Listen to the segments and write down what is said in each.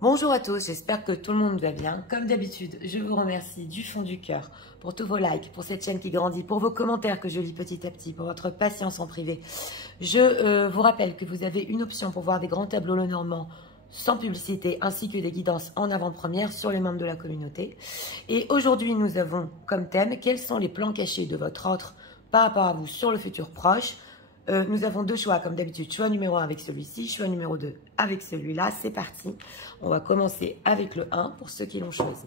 Bonjour à tous, j'espère que tout le monde va bien. Comme d'habitude, je vous remercie du fond du cœur pour tous vos likes, pour cette chaîne qui grandit, pour vos commentaires que je lis petit à petit, pour votre patience en privé. Je vous rappelle que vous avez une option pour voir des grands tableaux Lenormand sans publicité, ainsi que des guidances en avant-première sur les membres de la communauté. Et aujourd'hui, nous avons comme thème, quels sont les plans cachés de votre autre par rapport à vous sur le futur proche. Nous avons deux choix, comme d'habitude, choix numéro 1 avec celui-ci, choix numéro 2 avec celui-là. C'est parti. On va commencer avec le 1 pour ceux qui l'ont choisi.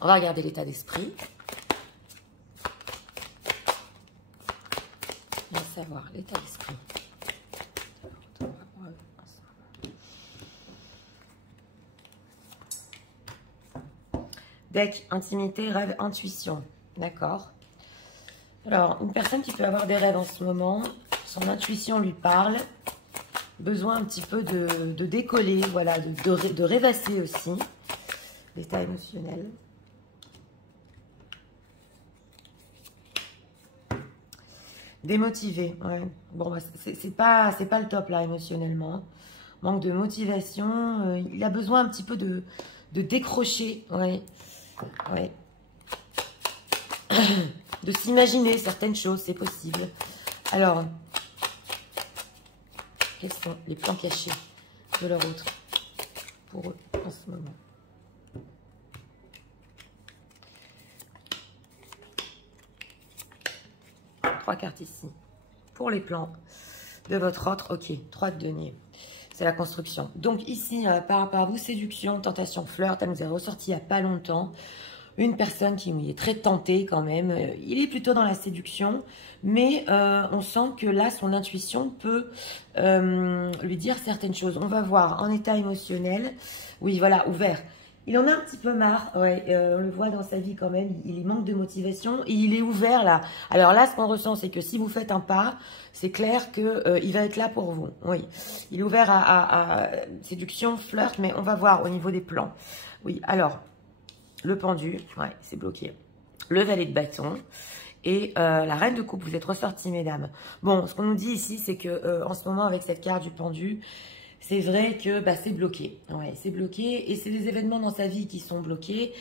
On va regarder l'état d'esprit. On va savoir l'état d'esprit. Deck, intimité, rêve, intuition. D'accord. Alors, une personne qui peut avoir des rêves en ce moment, son intuition lui parle, besoin un petit peu de décoller, voilà, de rêvasser aussi, l'état émotionnel. Démotivé, ouais. Bon, bah, c'est pas le top là émotionnellement. Manque de motivation, il a besoin un petit peu de décrocher, ouais, ouais. De s'imaginer certaines choses, c'est possible. Alors, quels sont les plans cachés de leur autre pour eux en ce moment? Trois cartes ici. Pour les plans de votre autre, ok, 3 de denier. C'est la construction. Donc ici, par rapport à vous, séduction, tentation, flirt, elle nous a ressorti il n'y a pas longtemps. Une personne qui est très tentée quand même. Il est plutôt dans la séduction, mais on sent que là, son intuition peut lui dire certaines choses. On va voir en état émotionnel. Oui, voilà, ouvert. Il en a un petit peu marre, ouais, on le voit dans sa vie quand même, il manque de motivation et il est ouvert là. Alors là, ce qu'on ressent, c'est que si vous faites un pas, c'est clair qu'il va être là pour vous. Oui, il est ouvert à séduction, flirt, mais on va voir au niveau des plans. Oui, alors... Le pendu, ouais, c'est bloqué. Le valet de bâton et la reine de coupe. Vous êtes ressortis, mesdames. Bon, ce qu'on nous dit ici, c'est que en ce moment, avec cette carte du pendu, c'est vrai que bah, c'est bloqué. Ouais, c'est bloqué et c'est des événements dans sa vie qui sont bloqués.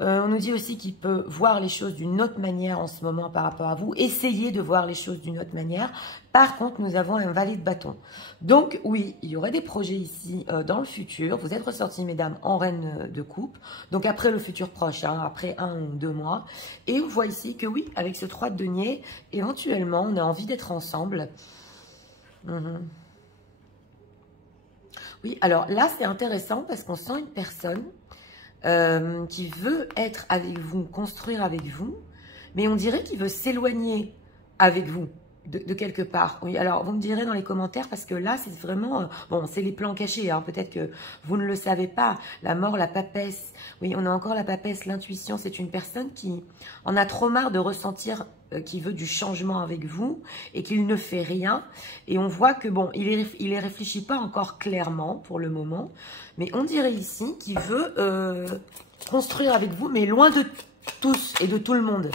On nous dit aussi qu'il peut voir les choses d'une autre manière en ce moment par rapport à vous. Essayez de voir les choses d'une autre manière. Par contre, nous avons un valet de bâton. Donc, oui, il y aurait des projets ici dans le futur. Vous êtes ressortis, mesdames, en reine de coupe. Donc, après le futur proche, hein, après 1 ou 2 mois. Et on voit ici que oui, avec ce 3 de denier, éventuellement, on a envie d'être ensemble. Oui, alors là, c'est intéressant parce qu'on sent une personne qui veut être avec vous, construire avec vous, mais on dirait qu'il veut s'éloigner avec vous de quelque part. Oui, alors vous me direz dans les commentaires parce que là, c'est vraiment... bon, c'est les plans cachés, hein, peut-être que vous ne le savez pas. La mort, la papesse. Oui, on a encore la papesse, l'intuition. C'est une personne qui en a trop marre de ressentir qui veut du changement avec vous et qu'il ne fait rien. Et on voit que, bon, il est réfléchit pas encore clairement pour le moment, mais on dirait ici qu'il veut construire avec vous, mais loin de tous et de tout le monde.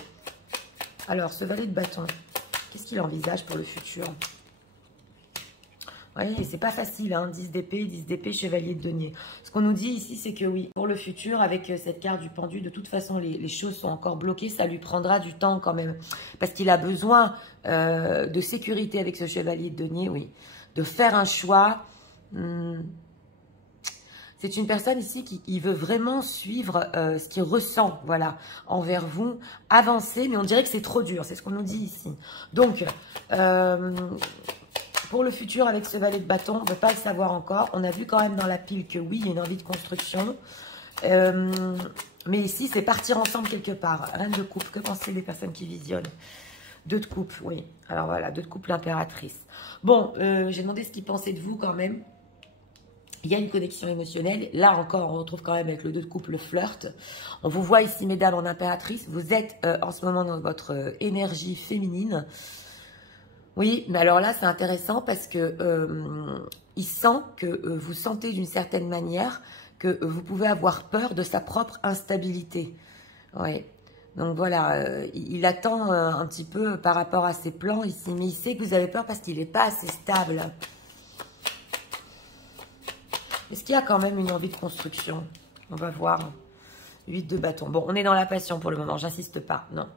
Alors, ce valet de bâton, qu'est-ce qu'il envisage pour le futur? Oui, c'est pas facile, hein, 10 d'épée, chevalier de denier. Ce qu'on nous dit ici, c'est que oui, pour le futur, avec cette carte du pendu, de toute façon, les choses sont encore bloquées. Ça lui prendra du temps quand même. Parce qu'il a besoin de sécurité avec ce chevalier de denier, oui. De faire un choix. C'est une personne ici qui veut vraiment suivre ce qu'il ressent, voilà, envers vous. Avancer, mais on dirait que c'est trop dur. C'est ce qu'on nous dit ici. Donc... pour le futur, avec ce valet de bâton, on ne peut pas le savoir encore. On a vu quand même dans la pile que oui, il y a une envie de construction. Mais ici, c'est partir ensemble quelque part. Reine de coupe, que pensez des personnes qui visionnent? 2 de coupe, oui. Alors voilà, 2 de coupe, l'impératrice. Bon, j'ai demandé ce qu'ils pensaient de vous quand même. Il y a une connexion émotionnelle. Là encore, on retrouve quand même avec le 2 de coupe le flirt. On vous voit ici, mesdames, en impératrice. Vous êtes en ce moment dans votre énergie féminine. Oui, mais alors là, c'est intéressant parce que il sent que vous sentez d'une certaine manière que vous pouvez avoir peur de sa propre instabilité. Oui. Donc voilà, il attend un petit peu par rapport à ses plans ici, mais il sait que vous avez peur parce qu'il n'est pas assez stable. Est-ce qu'il y a quand même une envie de construction? On va voir. 8 de bâton. Bon, on est dans la passion pour le moment, j'insiste pas, non.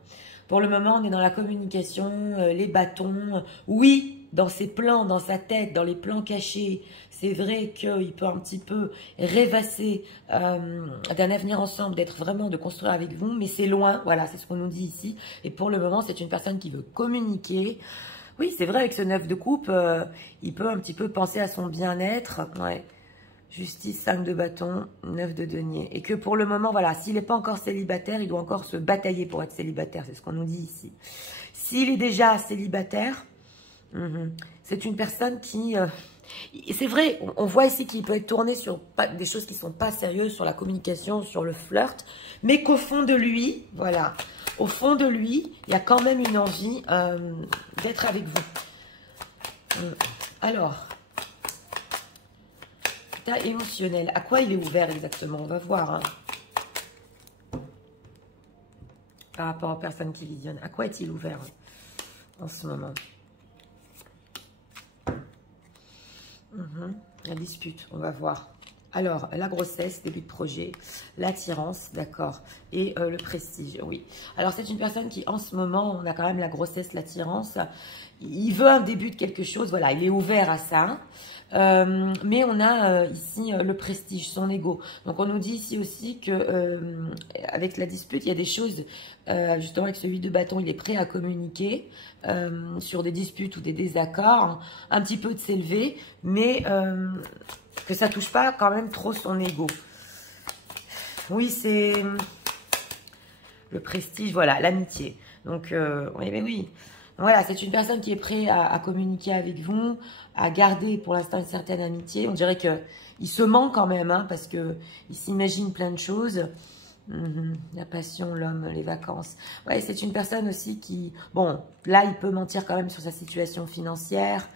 Pour le moment, on est dans la communication, les bâtons. Oui, dans ses plans, dans sa tête, dans les plans cachés, c'est vrai qu'il peut un petit peu rêvasser d'un avenir ensemble, d'être vraiment, de construire avec vous, mais c'est loin, voilà, c'est ce qu'on nous dit ici. Et pour le moment, c'est une personne qui veut communiquer. Oui, c'est vrai, avec ce 9 de coupe, il peut un petit peu penser à son bien-être, ouais. Justice, 5 de bâton, 9 de denier. Et que pour le moment, voilà, s'il n'est pas encore célibataire, il doit encore se batailler pour être célibataire. C'est ce qu'on nous dit ici. S'il est déjà célibataire, c'est une personne qui... c'est vrai, on voit ici qu'il peut être tourné sur des choses qui ne sont pas sérieuses, sur la communication, sur le flirt, mais qu'au fond de lui, voilà, au fond de lui, il y a quand même une envie d'être avec vous. Alors... émotionnel. À quoi il est ouvert exactement? On va voir. Hein. Par rapport aux personnes qui visionnent. À quoi est-il ouvert en ce moment? La dispute, on va voir. Alors, la grossesse, début de projet, l'attirance, d'accord, et le prestige, oui. Alors, c'est une personne qui, en ce moment, on a quand même la grossesse, l'attirance. Il veut un début de quelque chose, voilà, il est ouvert à ça. Mais on a ici le prestige, son ego. Donc on nous dit ici aussi que avec la dispute, il y a des choses, justement avec ce 8 de bâton, il est prêt à communiquer sur des disputes ou des désaccords, un petit peu de s'élever, mais que ça touche pas quand même trop son ego. Oui, c'est le prestige, voilà, l'amitié. Donc, oui, mais oui. Voilà, c'est une personne qui est prête à communiquer avec vous, à garder pour l'instant une certaine amitié. On dirait qu'il se ment quand même, hein, parce qu'il s'imagine plein de choses. La passion, l'homme, les vacances. Ouais, c'est une personne aussi qui... Bon, là, il peut mentir quand même sur sa situation financière.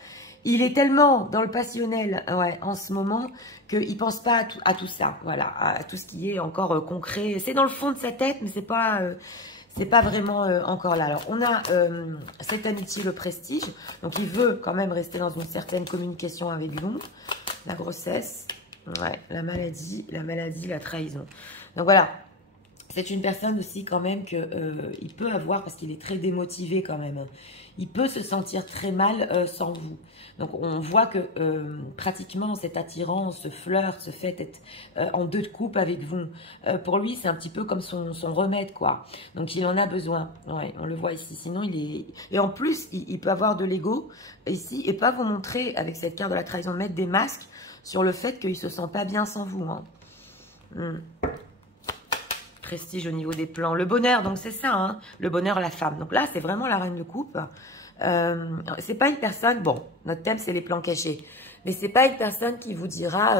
Il est tellement dans le passionnel, ouais, en ce moment, qu'il ne pense pas à tout ça. Voilà, à tout ce qui est encore concret. C'est dans le fond de sa tête, mais c'est pas vraiment encore là. Alors, on a cette amitié, le prestige. Donc, il veut quand même rester dans une certaine communication avec vous. La grossesse, ouais, la maladie, la trahison. Donc, voilà. C'est une personne aussi quand même qu'il peut avoir, parce qu'il est très démotivé quand même. Il peut se sentir très mal sans vous. Donc, on voit que pratiquement cette attirance, ce flirt, ce fait d'être en 2 de coupe avec vous, pour lui, c'est un petit peu comme son remède, quoi. Donc, il en a besoin. Ouais, on le voit ici. Sinon, il est... Et en plus, il peut avoir de l'ego ici et pas vous montrer, avec cette carte de la trahison, mettre des masques sur le fait qu'il ne se sent pas bien sans vous. Hein. Prestige au niveau des plans. Le bonheur, donc c'est ça, hein, le bonheur, la femme. Donc là, c'est vraiment la reine de coupe. C'est pas une personne, bon, notre thème, c'est les plans cachés. Mais c'est pas une personne qui vous dira,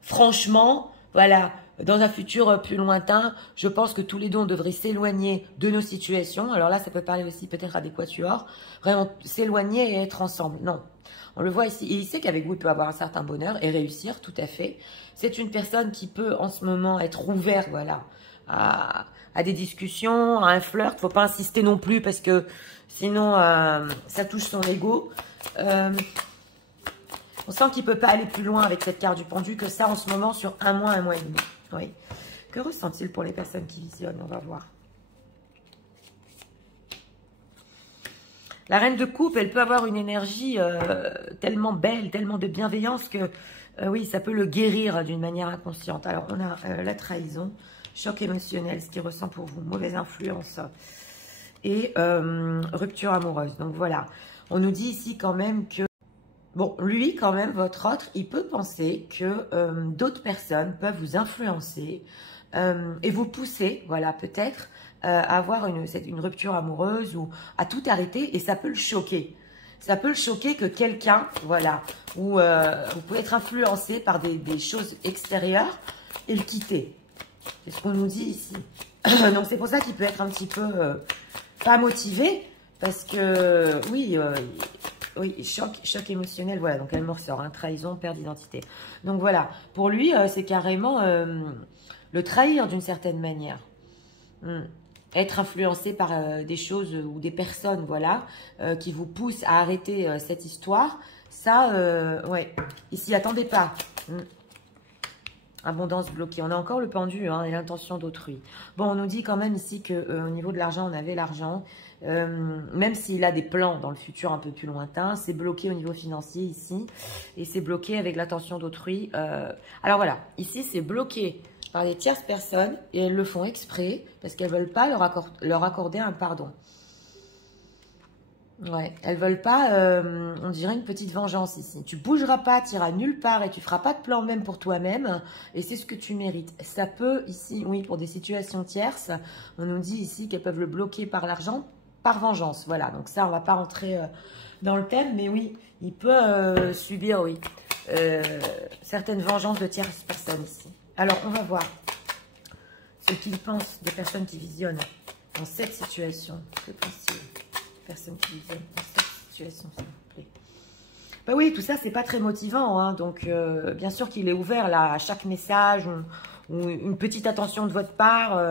franchement, voilà, dans un futur plus lointain, je pense que tous les deux, on devrait s'éloigner de nos situations. Alors là, ça peut parler aussi peut-être à des quatuors. Vraiment, s'éloigner et être ensemble. Non. On le voit ici. Et il sait qu'avec vous, il peut avoir un certain bonheur et réussir, tout à fait. C'est une personne qui peut, en ce moment, être ouverte, voilà, à des discussions, à un flirt. Faut pas insister non plus parce que sinon, ça touche son ego. On sent qu'il peut pas aller plus loin avec cette carte du pendu que ça en ce moment sur un mois et demi. Oui. Que ressent-il pour les personnes qui visionnent? On va voir. La reine de coupe, elle peut avoir une énergie tellement belle, tellement de bienveillance que, oui, ça peut le guérir d'une manière inconsciente. Alors, on a la trahison, choc émotionnel, ce qu'il ressent pour vous, mauvaise influence et rupture amoureuse. Donc, voilà. On nous dit ici quand même que, bon, lui, quand même, votre autre, il peut penser que d'autres personnes peuvent vous influencer et vous pousser, voilà, peut-être, à avoir une rupture amoureuse ou à tout arrêter et ça peut le choquer. Ça peut le choquer que quelqu'un, voilà, où vous pouvez être influencé par des choses extérieures et le quitter. C'est ce qu'on nous dit ici. Donc c'est pour ça qu'il peut être un petit peu pas motivé parce que, oui, oui, choc émotionnel, voilà, donc elle me ressort, hein, trahison, perte d'identité. Donc voilà, pour lui, c'est carrément le trahir d'une certaine manière. Être influencé par des choses ou des personnes, voilà, qui vous poussent à arrêter cette histoire, ça, ouais, il s'y attendait pas. Abondance bloquée. On a encore le pendu et l'intention d'autrui. Bon, on nous dit quand même ici qu'au niveau de l'argent, on avait l'argent. Même s'il a des plans dans le futur un peu plus lointain, c'est bloqué au niveau financier ici. Et c'est bloqué avec l'attention d'autrui. Alors voilà, ici c'est bloqué par des tierces personnes. Et elles le font exprès parce qu'elles ne veulent pas leur accorder un pardon. Ouais, elles veulent pas, on dirait une petite vengeance ici. Tu bougeras pas, tu iras nulle part et tu feras pas de plan même pour toi-même. Et c'est ce que tu mérites. Ça peut ici, oui, pour des situations tierces, on nous dit ici qu'elles peuvent le bloquer par l'argent, par vengeance. Voilà, donc ça, on va pas rentrer dans le thème. Mais oui, il peut subir, oui, certaines vengeances de tierces personnes ici. Alors, on va voir ce qu'ils pensent des personnes qui visionnent dans cette situation. Que possible. Personne qui viennent dans cette situation, s'il vous plaît. Bah oui, tout ça, c'est pas très motivant. Donc, bien sûr qu'il est ouvert là, à chaque message ou une petite attention de votre part.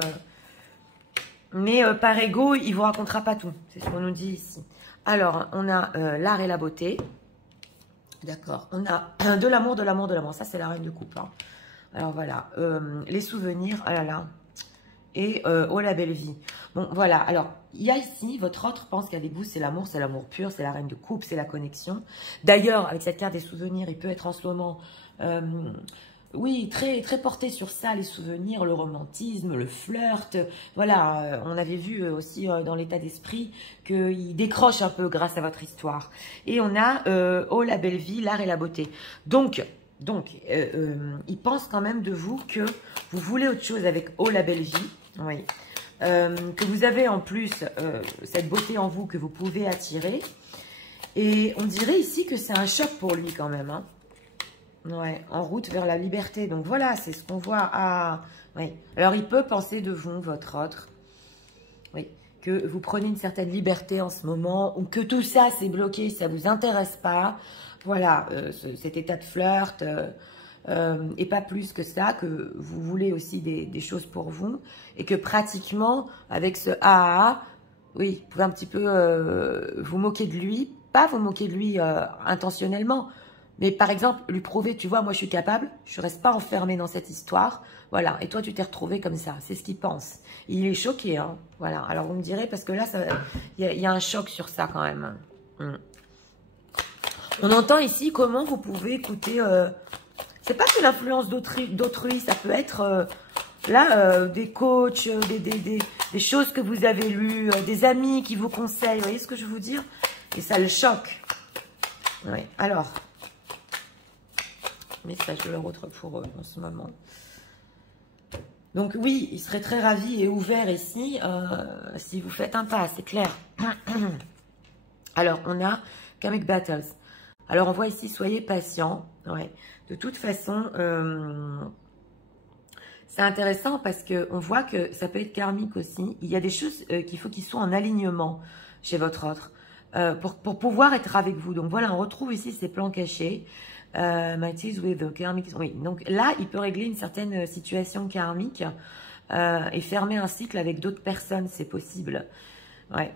Mais par ego, il vous racontera pas tout. C'est ce qu'on nous dit ici. Alors, on a l'art et la beauté. D'accord. On a de l'amour, de l'amour, de l'amour. Ça, c'est la reine de coupe. Alors, voilà. Les souvenirs. Ah là là. Et oh la belle vie. Bon, voilà. Alors, il y a ici, votre autre pense qu'avec vous, c'est l'amour pur, c'est la reine de coupe, c'est la connexion. D'ailleurs, avec cette carte des souvenirs, il peut être en ce moment, oui, très, très porté sur ça, les souvenirs, le romantisme, le flirt. Voilà, on avait vu aussi dans l'état d'esprit qu'il décroche un peu grâce à votre histoire. Et on a oh la belle vie, l'art et la beauté. Donc, il pense quand même de vous que vous voulez autre chose avec oh la belle vie. Oui. Que vous avez en plus cette beauté en vous que vous pouvez attirer. Et on dirait ici que c'est un choc pour lui quand même. Ouais, en route vers la liberté. Donc voilà, c'est ce qu'on voit. Ah, oui. Alors il peut penser de vous, votre autre. Oui, que vous prenez une certaine liberté en ce moment. Ou que tout ça c'est bloqué, ça ne vous intéresse pas. Voilà, cet état de flirt. Et pas plus que ça, que vous voulez aussi des choses pour vous, et que pratiquement, avec ce AAA, oui, vous pouvez un petit peu vous moquer de lui, pas vous moquer de lui intentionnellement, mais par exemple, lui prouver, tu vois, moi je suis capable, je ne reste pas enfermée dans cette histoire, voilà, et toi tu t'es retrouvé comme ça, c'est ce qu'il pense. Il est choqué, voilà, alors vous me direz, parce que là, il y a un choc sur ça quand même. On entend ici comment vous pouvez écouter... c'est pas que l'influence d'autrui, ça peut être des coachs, des choses que vous avez lues, des amis qui vous conseillent, vous voyez ce que je veux vous dire? Et ça le choque. Oui, alors, message de leur autre pour eux en ce moment. Donc oui, il serait très ravi et ouvert ici si vous faites un pas, c'est clair. Alors, on a Karmic Battles. Alors, on voit ici, soyez patient. Ouais. De toute façon, c'est intéressant parce qu'on voit que ça peut être karmique aussi. Il y a des choses qu'il faut qu'ils soient en alignement chez votre autre pour pouvoir être avec vous. Donc voilà, on retrouve ici ces plans cachés. Mighties with the karmic. Oui, donc là, il peut régler une certaine situation karmique et fermer un cycle avec d'autres personnes, c'est possible. Ouais.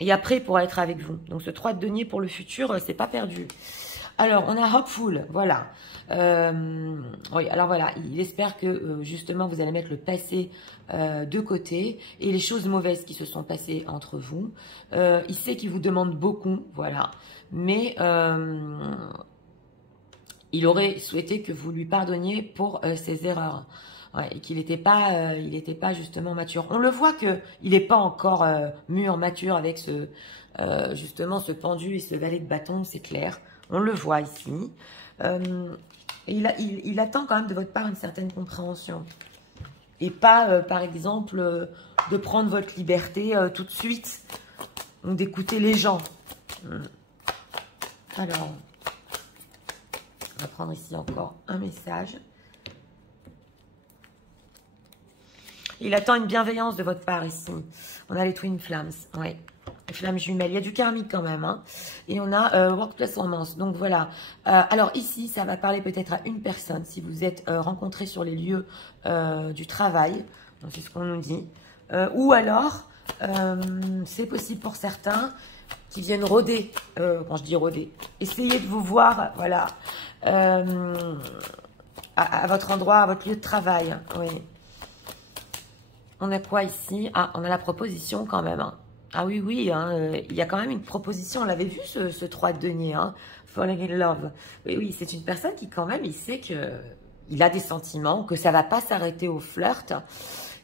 Et après, il pourra être avec vous. Donc ce 3 de denier pour le futur, c'est pas perdu. Alors, on a Hopeful, voilà. Oui, alors voilà, il espère que justement, vous allez mettre le passé de côté et les choses mauvaises qui se sont passées entre vous. Il sait qu'il vous demande beaucoup, voilà. Mais il aurait souhaité que vous lui pardonniez pour ses erreurs. Ouais, et qu'il n'était pas justement mature. On le voit qu'il n'est pas encore mûr, mature avec justement ce pendu et ce valet de bâton, c'est clair. On le voit ici. Il attend quand même de votre part une certaine compréhension. Et pas, par exemple, de prendre votre liberté tout de suite. Ou d'écouter les gens. Alors, on va prendre ici encore un message. Il attend une bienveillance de votre part ici. On a les Twin Flames. Ouais. Les flammes jumelles. Il y a du karmique quand même. Et on a Workplace Romance. Donc voilà. Alors ici, ça va parler peut-être à une personne. Si vous êtes rencontrés sur les lieux du travail. C'est ce qu'on nous dit. Ou alors, c'est possible pour certains qui viennent rôder. Quand je dis rôder. Essayez de vous voir. Voilà. à votre endroit, à votre lieu de travail. Oui. On a quoi ici? Ah, on a la proposition quand même. Hein. Ah oui, oui, hein, il y a quand même une proposition. On l'avait vu, ce 3 de denier. Hein, Falling in love. Oui, oui, c'est une personne qui quand même, il sait qu'il a des sentiments, que ça ne va pas s'arrêter au flirt.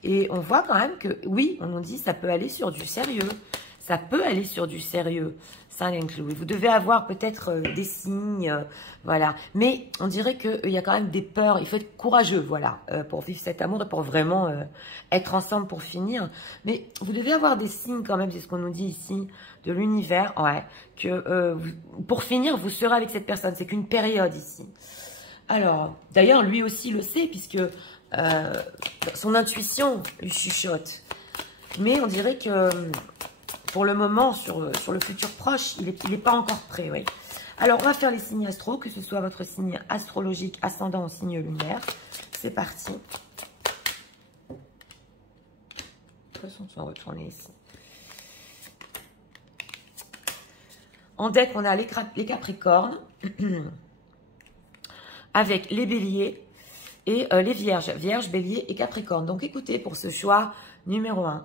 Et on voit quand même que, oui, on nous dit ça peut aller sur du sérieux. Ça peut aller sur du sérieux. Silently. Vous devez avoir peut-être des signes, voilà. Mais on dirait qu'il y a quand même des peurs. Il faut être courageux, voilà, pour vivre cet amour et pour vraiment être ensemble pour finir. Mais vous devez avoir des signes quand même, c'est ce qu'on nous dit ici, de l'univers, ouais, que pour finir, vous serez avec cette personne. C'est qu'une période ici. Alors, d'ailleurs, lui aussi le sait, puisque son intuition lui chuchote. Mais on dirait que pour le moment, sur le futur proche, il est pas encore prêt, oui. Alors, on va faire les signes astro, que ce soit votre signe astrologique, ascendant ou signe lunaire. C'est parti. De toute façon, on va retourner ici. En deck, on a les Capricornes, avec les Béliers et les Vierges. Vierges, Béliers et Capricornes. Donc, écoutez, pour ce choix numéro 1,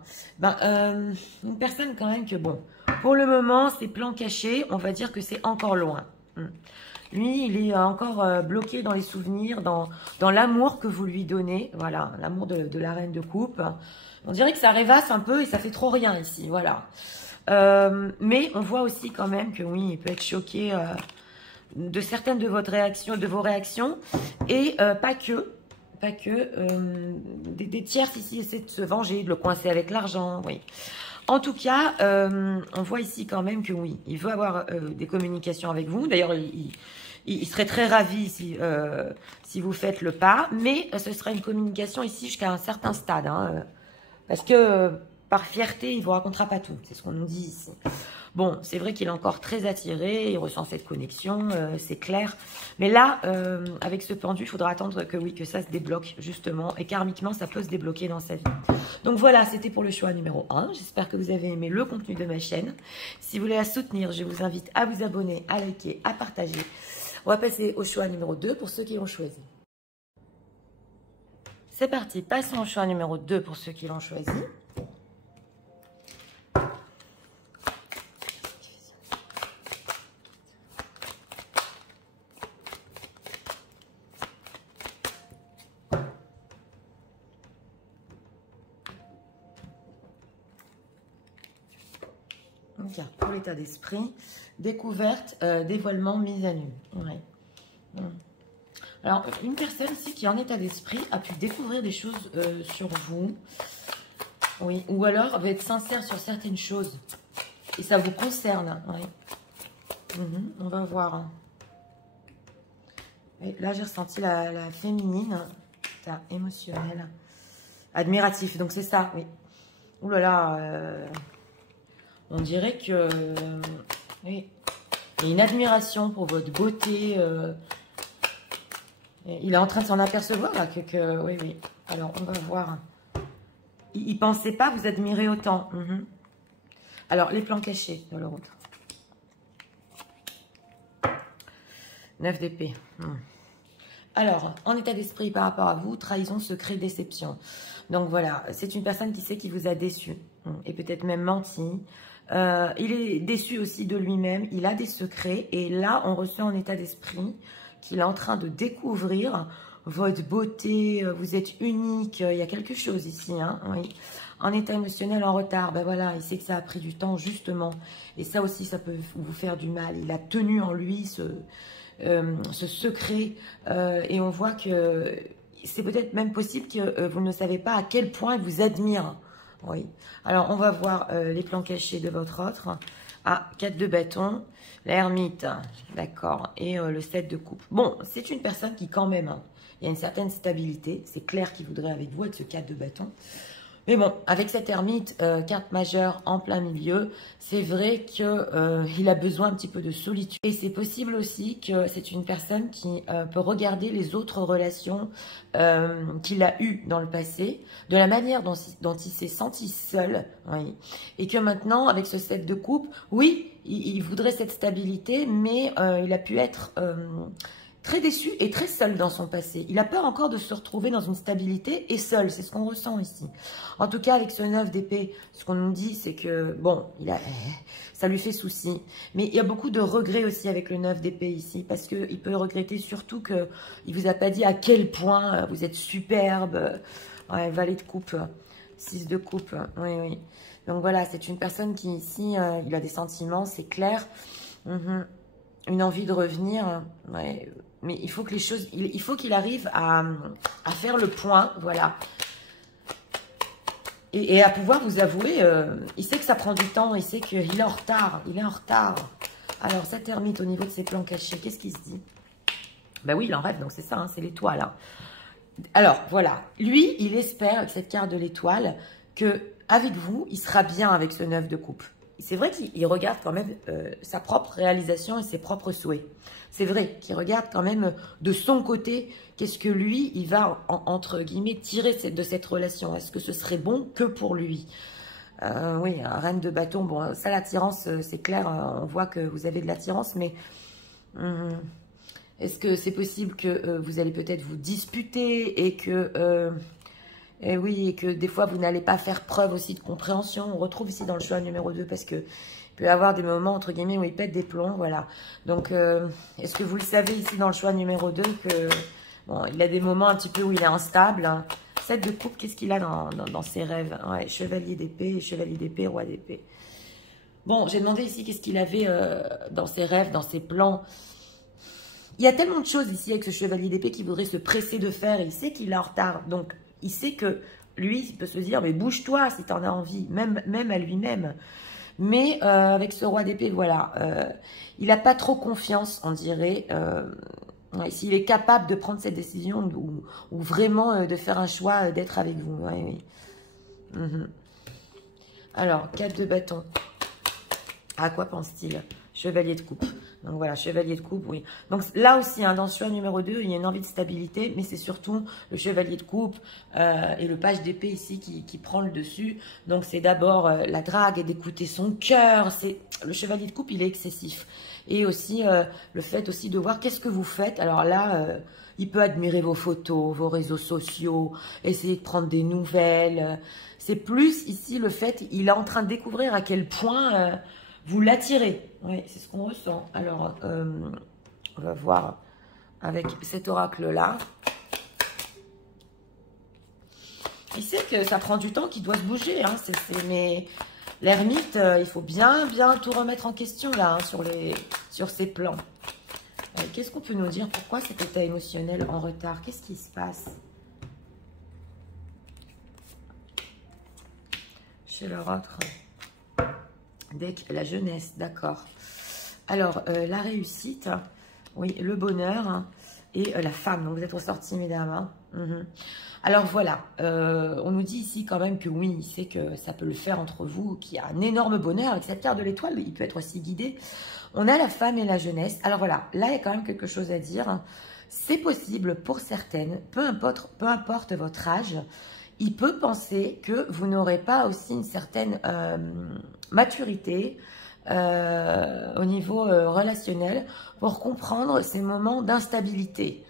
une personne quand même que, bon, pour le moment, ses plans cachés, on va dire que c'est encore loin. Lui, il est encore bloqué dans les souvenirs, dans l'amour que vous lui donnez. Voilà, l'amour de la reine de coupe. On dirait que ça rêvasse un peu et ça fait trop rien ici, voilà. Mais on voit aussi quand même que oui, il peut être choqué de certaines de vos réactions et pas que des tierces ici essaient de se venger, de le coincer avec l'argent, oui. En tout cas, on voit ici quand même que oui, il veut avoir des communications avec vous. D'ailleurs, il serait très ravi si vous faites le pas, mais ce sera une communication ici jusqu'à un certain stade, hein, parce que par fierté, il ne vous racontera pas tout, c'est ce qu'on nous dit ici. Bon, c'est vrai qu'il est encore très attiré, il ressent cette connexion, c'est clair. Mais là, avec ce pendu, il faudra attendre que ça se débloque, justement. Et karmiquement, ça peut se débloquer dans sa vie. Donc voilà, c'était pour le choix numéro 1. J'espère que vous avez aimé le contenu de ma chaîne. Si vous voulez la soutenir, je vous invite à vous abonner, à liker, à partager. On va passer au choix numéro 2 pour ceux qui l'ont choisi. C'est parti, passons au choix numéro 2 pour ceux qui l'ont choisi. Pour l'état d'esprit, découverte, dévoilement, mise à nu. Ouais. Alors, une personne ici qui est en état d'esprit a pu découvrir des choses sur vous. Oui, ou alors va être sincère sur certaines choses. Et ça vous concerne. Oui. On va voir. Et là, j'ai ressenti la féminine, émotionnelle, admiratif. Donc, c'est ça, oui. Ouh là là, on dirait que oui, il y a une admiration pour votre beauté. Il est en train de s'en apercevoir là oui, oui. Alors on va voir. Il ne pensait pas vous admirer autant. Alors les plans cachés de l'autre. 9 d'épée. Alors, en état d'esprit par rapport à vous, trahison, secret, déception. Donc voilà, c'est une personne qui sait qu'il vous a déçu et peut-être même menti. Il est déçu aussi de lui-même, il a des secrets et là, on ressent en état d'esprit qu'il est en train de découvrir votre beauté, vous êtes unique, il y a quelque chose ici, hein, oui. En état émotionnel en retard, ben voilà, il sait que ça a pris du temps justement et ça aussi, ça peut vous faire du mal. Il a tenu en lui ce secret et on voit que c'est peut-être même possible que vous ne savez pas à quel point il vous admire. Oui. Alors, on va voir les plans cachés de votre autre. Ah, 4 de bâton, l'ermite, d'accord, et le 7 de coupe. Bon, c'est une personne qui quand même, il y a une certaine stabilité. C'est clair qu'il voudrait avec vous avec ce 4 de bâton. Mais bon, avec cette ermite, carte majeure en plein milieu, c'est vrai qu'il a besoin un petit peu de solitude. Et c'est possible aussi que c'est une personne qui peut regarder les autres relations qu'il a eues dans le passé, de la manière dont il s'est senti seul. Oui. Et que maintenant, avec ce 7 de coupe, oui, il voudrait cette stabilité, mais il a pu être... très déçu et très seul dans son passé. Il a peur encore de se retrouver dans une stabilité et seul. C'est ce qu'on ressent ici. En tout cas, avec ce 9 d'épée, ce qu'on nous dit, c'est que, bon, ça lui fait souci. Mais il y a beaucoup de regrets aussi avec le 9 d'épée ici, parce qu'il peut regretter surtout qu'il ne vous a pas dit à quel point vous êtes superbe. Ouais, valet de coupe, 6 de coupe, oui, oui. Donc voilà, c'est une personne qui ici, il a des sentiments, c'est clair. Une envie de revenir, ouais. Mais il faut que les choses, il faut qu'il arrive à faire le point, voilà. Et à pouvoir vous avouer, il sait que ça prend du temps, il sait qu'il est en retard, Alors, sa termite au niveau de ses plans cachés, qu'est-ce qu'il se dit? Ben oui, il en rêve, donc c'est ça, hein, c'est l'étoile. Hein. Alors, voilà, lui, il espère, avec cette carte de l'étoile, que avec vous, il sera bien avec ce 9 de coupe. C'est vrai qu'il regarde quand même sa propre réalisation et ses propres souhaits. C'est vrai qu'il regarde quand même de son côté qu'est-ce que lui, il va, entre guillemets, tirer de cette relation. Est-ce que ce serait bon que pour lui? Oui, reine de bâton, bon, ça, l'attirance, c'est clair, on voit que vous avez de l'attirance, mais est-ce que c'est possible que vous allez peut-être vous disputer et que... Et oui, et que des fois, vous n'allez pas faire preuve aussi de compréhension. On retrouve ici dans le choix numéro 2 parce que il peut y avoir des moments, entre guillemets, où il pète des plombs, voilà. Donc, est-ce que vous le savez ici dans le choix numéro 2 que, bon, il a des moments un petit peu où il est instable. 7 de coupe, qu'est-ce qu'il a dans ses rêves? Ouais, chevalier d'épée, roi d'épée. Bon, j'ai demandé ici qu'est-ce qu'il avait dans ses rêves, dans ses plans. Il y a tellement de choses ici avec ce chevalier d'épée qu'il voudrait se presser de faire. Et il sait qu'il est en retard, donc... Il sait que lui, il peut se dire, mais bouge-toi si tu en as envie, même à lui-même. Mais avec ce roi d'épée, voilà, il n'a pas trop confiance, on dirait. Ouais, s'il est capable de prendre cette décision ou vraiment de faire un choix d'être avec vous. Ouais, oui. Alors, 4 de bâton. À quoi pense-t-il? Chevalier de coupe. Donc voilà, chevalier de coupe, oui. Donc là aussi, hein, dans ce choix numéro 2, il y a une envie de stabilité, mais c'est surtout le chevalier de coupe et le page d'épée ici qui prend le dessus. Donc c'est d'abord la drague et d'écouter son cœur. Le chevalier de coupe, il est excessif. Et aussi le fait aussi de voir qu'est-ce que vous faites. Alors là, il peut admirer vos photos, vos réseaux sociaux, essayer de prendre des nouvelles. C'est plus ici le fait, il est en train de découvrir à quel point... vous l'attirez, oui, c'est ce qu'on ressent. Alors, on va voir avec cet oracle-là. Il sait que ça prend du temps, qu'il doit se bouger. Hein, mais l'ermite, il faut bien tout remettre en question là, hein, sur ses plans. Qu'est-ce qu'on peut nous dire? Pourquoi cet état émotionnel en retard? Qu'est-ce qui se passe chez l'oracle? Deck, la jeunesse, d'accord. Alors, la réussite, oui, le bonheur et la femme. Donc, vous êtes ressortis, mesdames. Hein. Alors, voilà. On nous dit ici quand même que oui, il sait que ça peut le faire entre vous, qu'il y a un énorme bonheur avec cette carte de l'étoile. Il peut être aussi guidé. On a la femme et la jeunesse. Alors, voilà. Là, il y a quand même quelque chose à dire. C'est possible pour certaines, peu importe votre âge, il peut penser que vous n'aurez pas aussi une certaine maturité au niveau relationnel pour comprendre ces moments d'instabilité.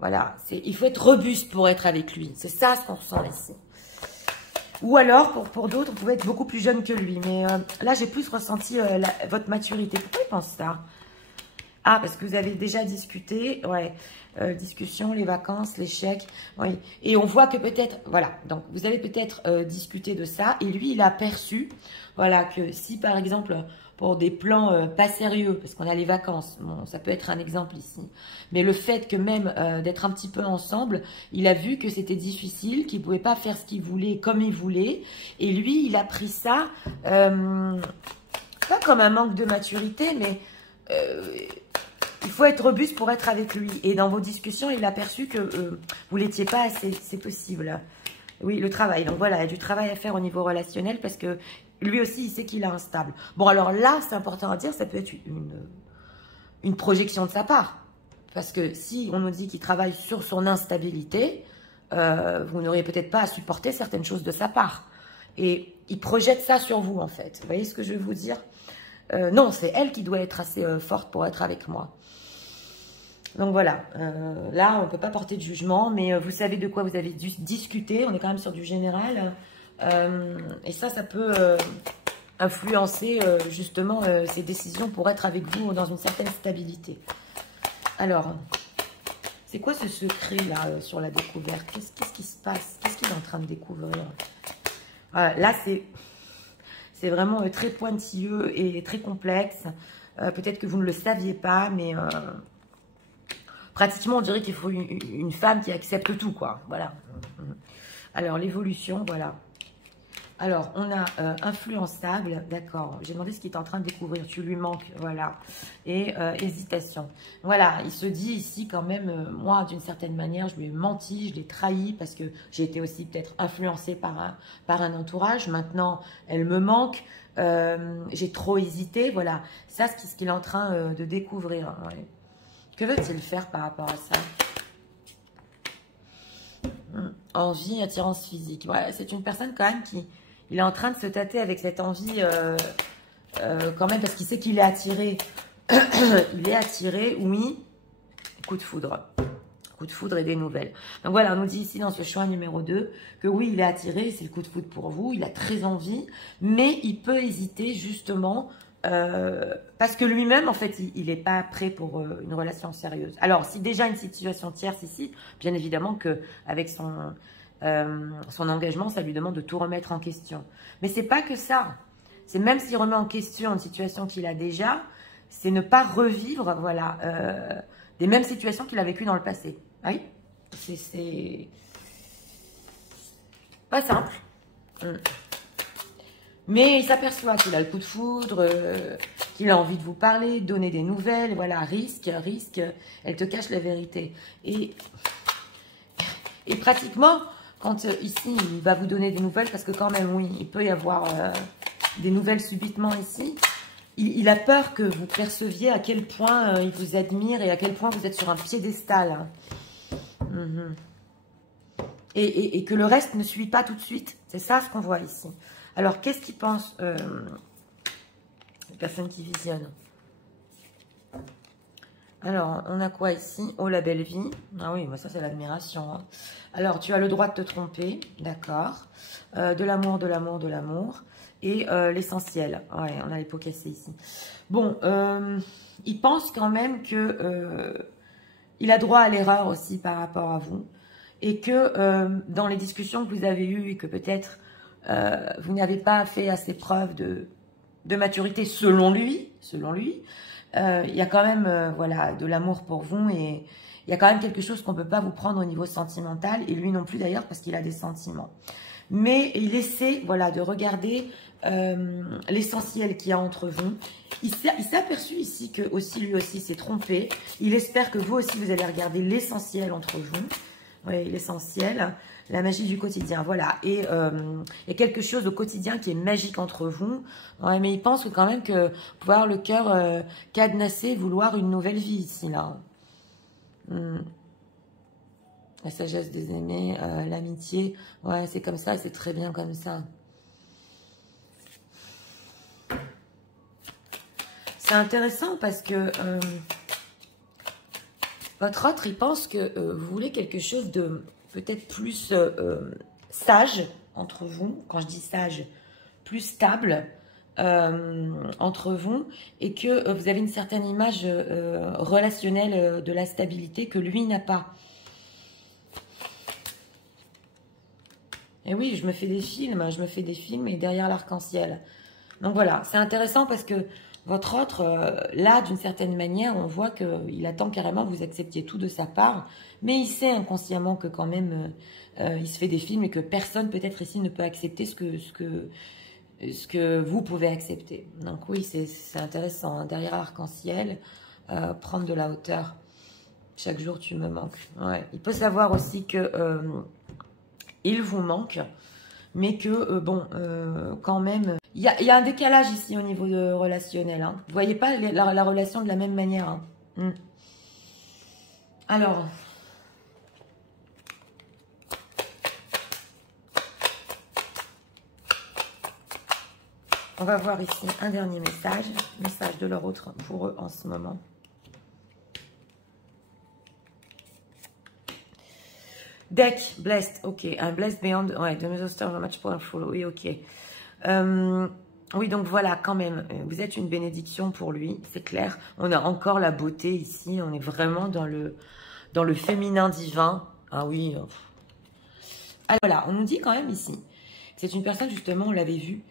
Voilà, il faut être robuste pour être avec lui. C'est ça ce qu'on ressent ici. Ou alors, pour d'autres, vous pouvez être beaucoup plus jeune que lui. Mais là, j'ai plus ressenti votre maturité. Pourquoi il pense ça? Ah, parce que vous avez déjà discuté, ouais, discussion, les vacances, les chèques, oui. Et on voit que peut-être, voilà, donc vous avez peut-être discuté de ça, et lui, il a perçu, voilà, que si par exemple, pour des plans pas sérieux, parce qu'on a les vacances, bon, ça peut être un exemple ici, mais le fait que même d'être un petit peu ensemble, il a vu que c'était difficile, qu'il ne pouvait pas faire ce qu'il voulait comme il voulait, et lui, il a pris ça, pas comme un manque de maturité, mais... il faut être robuste pour être avec lui. Et dans vos discussions, il a perçu que vous l'étiez pas assez. C'est possible. Oui, le travail. Donc voilà, il y a du travail à faire au niveau relationnel parce que lui aussi, il sait qu'il est instable. Bon, alors là, c'est important à dire, ça peut être une projection de sa part. Parce que si on nous dit qu'il travaille sur son instabilité, vous n'auriez peut-être pas à supporter certaines choses de sa part. Et il projette ça sur vous, en fait. Vous voyez ce que je veux vous dire? Non, c'est elle qui doit être assez forte pour être avec moi. Donc voilà, là on ne peut pas porter de jugement, mais vous savez de quoi vous avez dû discuter, on est quand même sur du général. Et ça peut influencer justement ces décisions pour être avec vous dans une certaine stabilité. Alors, c'est quoi ce secret là sur la découverte? Qu'est-ce qui se passe? Qu'est-ce qu'il est en train de découvrir? Là, c'est vraiment très pointilleux et très complexe. Peut-être que vous ne le saviez pas, mais pratiquement, on dirait qu'il faut une femme qui accepte tout, quoi. Voilà. Alors, l'évolution, voilà. Alors, on a influençable, d'accord. J'ai demandé ce qu'il est en train de découvrir. Tu lui manques, voilà. Et hésitation. Voilà, il se dit ici quand même, moi, d'une certaine manière, je lui ai menti, je l'ai trahi parce que j'ai été aussi peut-être influencée par un entourage. Maintenant, elle me manque. J'ai trop hésité, voilà. Ça, c'est ce qu'il est en train de découvrir. Ouais. Que veut-il faire par rapport à ça? Envie, attirance physique. Ouais, c'est une personne quand même qui... Il est en train de se tâter avec cette envie quand même parce qu'il sait qu'il est attiré. Il est attiré, oui. Coup de foudre. Coup de foudre et des nouvelles. Donc voilà, on nous dit ici dans ce choix numéro 2 que oui, il est attiré, c'est le coup de foudre pour vous. Il a très envie, mais il peut hésiter justement parce que lui-même, en fait, il n'est pas prêt pour une relation sérieuse. Alors, si déjà une situation tierce ici, bien évidemment qu'avec son engagement, ça lui demande de tout remettre en question. Mais c'est pas que ça. C'est même s'il remet en question une situation qu'il a déjà, c'est ne pas revivre, voilà, des mêmes situations qu'il a vécues dans le passé. Oui, c'est pas simple. Mais il s'aperçoit qu'il a le coup de foudre, qu'il a envie de vous parler, donner des nouvelles, voilà, risque, elle te cache la vérité. Et pratiquement, quand ici, il va vous donner des nouvelles, parce que quand même, oui, il peut y avoir des nouvelles subitement ici, il a peur que vous perceviez à quel point il vous admire et à quel point vous êtes sur un piédestal. Hein. Et que le reste ne suit pas tout de suite. C'est ça ce qu'on voit ici. Alors, qu'est-ce qu'il pense les personnes qui visionnent? Alors, on a quoi ici? Oh, la belle vie. Ah oui, moi ça c'est l'admiration. Hein. Alors, tu as le droit de te tromper, d'accord. De l'amour, de l'amour, de l'amour. Et l'essentiel. Ouais, on a les pots cassés ici. Bon, il pense quand même que il a droit à l'erreur aussi par rapport à vous. Et que dans les discussions que vous avez eues et que peut-être vous n'avez pas fait assez preuve de maturité selon lui, il y a quand même voilà, de l'amour pour vous et il y a quand même quelque chose qu'on ne peut pas vous prendre au niveau sentimental et lui non plus d'ailleurs parce qu'il a des sentiments. Mais il essaie voilà, de regarder l'essentiel qu'il y a entre vous. Il s'est aperçu ici que aussi, lui aussi s'est trompé. Il espère que vous aussi vous allez regarder l'essentiel entre vous. Oui, l'essentiel, la magie du quotidien, voilà. Et il y a quelque chose au quotidien qui est magique entre vous. Ouais, mais il pense que quand même que vous pouvez avoir le cœur cadenassé, vouloir une nouvelle vie ici, là. La sagesse des aimés, l'amitié. Ouais, c'est comme ça, c'est très bien comme ça. C'est intéressant parce que votre autre, il pense que vous voulez quelque chose de peut-être plus sage entre vous. Quand je dis sage, plus stable entre vous. Et que vous avez une certaine image relationnelle de la stabilité que lui n'a pas. Et oui, je me fais des films et derrière l'arc-en-ciel. Donc voilà, c'est intéressant parce que votre autre, là, d'une certaine manière, on voit qu'il attend carrément que vous acceptiez tout de sa part, mais il sait inconsciemment que quand même, il se fait des films et que personne, peut-être ici, ne peut accepter ce que vous pouvez accepter. Donc oui, c'est intéressant. Hein. Derrière l'arc-en-ciel, prendre de la hauteur. Chaque jour, tu me manques. Ouais. Il peut savoir aussi que il vous manque, mais que, bon, quand même... Il y a un décalage ici au niveau de relationnel. Hein. Vous ne voyez pas la relation de la même manière. Hein. Alors... On va voir ici un dernier message. Message de leur autre pour eux en ce moment. Deck, blessed, ok. Un blessed beyond, ouais, the middle star of a match powerful, oui, ok. Oui, donc voilà, quand même, vous êtes une bénédiction pour lui, c'est clair. On a encore la beauté ici, on est vraiment dans le féminin divin. Ah oui. Alors voilà, on nous dit quand même ici, c'est une personne, justement, on l'avait vu,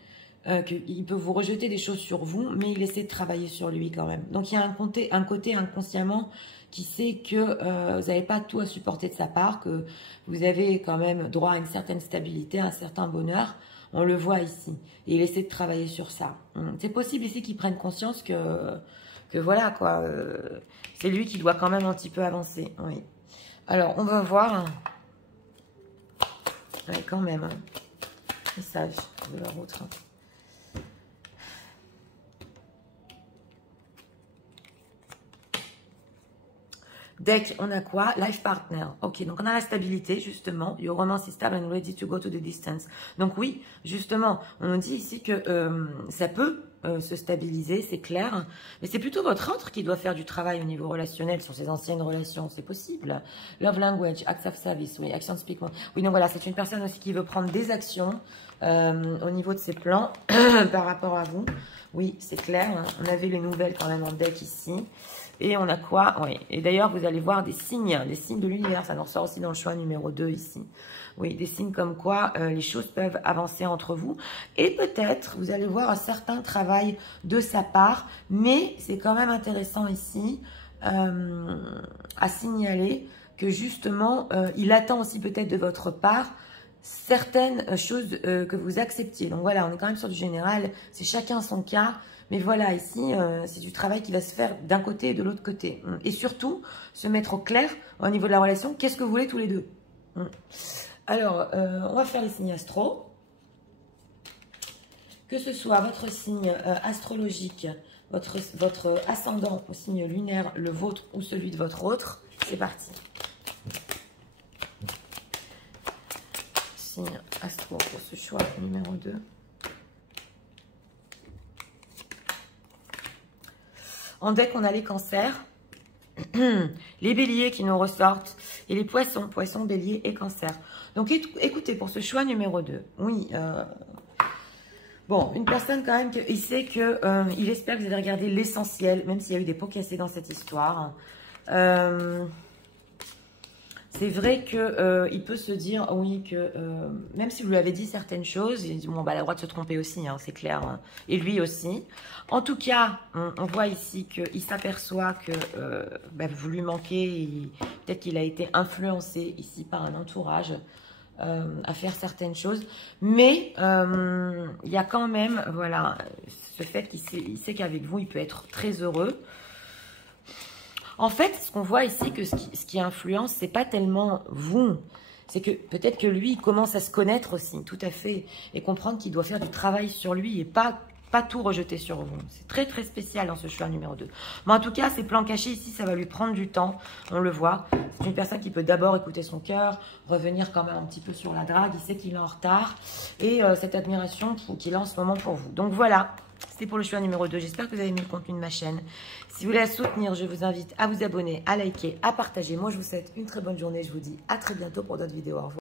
qu'il peut vous rejeter des choses sur vous, mais il essaie de travailler sur lui quand même. Donc il y a un côté inconsciemment qui sait que vous n'avez pas tout à supporter de sa part, que vous avez quand même droit à une certaine stabilité, à un certain bonheur. On le voit ici. Et il essaie de travailler sur ça. C'est possible ici qu'il prenne conscience que voilà, quoi. C'est lui qui doit quand même un petit peu avancer. Oui. Alors, on va voir. Ouais, quand même. Hein. Message de leur autre. Deck, on a quoi? Life partner. Ok, donc on a la stabilité, justement. Your romance is stable and ready to go to the distance. Donc oui, justement, on nous dit ici que ça peut se stabiliser, c'est clair. Mais c'est plutôt votre autre qui doit faire du travail au niveau relationnel sur ses anciennes relations. C'est possible. Love language, acts of service, oui, action speak more. Oui, donc voilà, c'est une personne aussi qui veut prendre des actions au niveau de ses plans par rapport à vous. Oui, c'est clair. Hein. On avait les nouvelles quand même en deck ici. Et on a quoi? Oui. Et d'ailleurs, vous allez voir des signes de l'univers. Ça nous ressort aussi dans le choix numéro 2 ici. Oui, des signes comme quoi les choses peuvent avancer entre vous. Et peut-être, vous allez voir un certain travail de sa part. Mais c'est quand même intéressant ici à signaler que justement, il attend aussi peut-être de votre part certaines choses que vous acceptiez. Donc voilà, on est quand même sur du général. C'est chacun son cas. Mais voilà, ici, c'est du travail qui va se faire d'un côté et de l'autre côté. Et surtout, se mettre au clair au niveau de la relation. Qu'est-ce que vous voulez tous les deux? Alors, on va faire les signes astro. Que ce soit votre signe astrologique, votre ascendant au signe lunaire, le vôtre ou celui de votre autre. C'est parti. Signe astro pour ce choix numéro 2. En deck, on a les cancers, les béliers qui nous ressortent et les poissons, béliers et cancers. Donc, écoutez, pour ce choix numéro 2, oui, bon, une personne quand même, il sait que, il espère que vous allez regarder l'essentiel, même s'il y a eu des pots cassés dans cette histoire. C'est vrai qu'il peut se dire, oui, que même si vous lui avez dit certaines choses, il dit, bon, bah, elle a le droit de se tromper aussi, hein, c'est clair, hein, et lui aussi. En tout cas, on voit ici qu'il s'aperçoit que bah, vous lui manquez, peut-être qu'il a été influencé ici par un entourage à faire certaines choses, mais il y a quand même, voilà, ce fait qu'il sait qu'avec vous, il peut être très heureux. En fait, ce qu'on voit ici, que ce qui influence, c'est pas tellement vous. C'est que peut-être que lui, il commence à se connaître aussi, tout à fait, et comprendre qu'il doit faire du travail sur lui et pas tout rejeter sur vous. C'est très, très spécial dans ce choix numéro 2. Mais en tout cas, ces plans cachés ici, ça va lui prendre du temps. On le voit. C'est une personne qui peut d'abord écouter son cœur, revenir quand même un petit peu sur la drague. Il sait qu'il est en retard. Et cette admiration qu'il a en ce moment pour vous. Donc voilà. C'était pour le choix numéro 2. J'espère que vous avez aimé le contenu de ma chaîne. Si vous voulez la soutenir, je vous invite à vous abonner, à liker, à partager. Moi, je vous souhaite une très bonne journée. Je vous dis à très bientôt pour d'autres vidéos. Au revoir.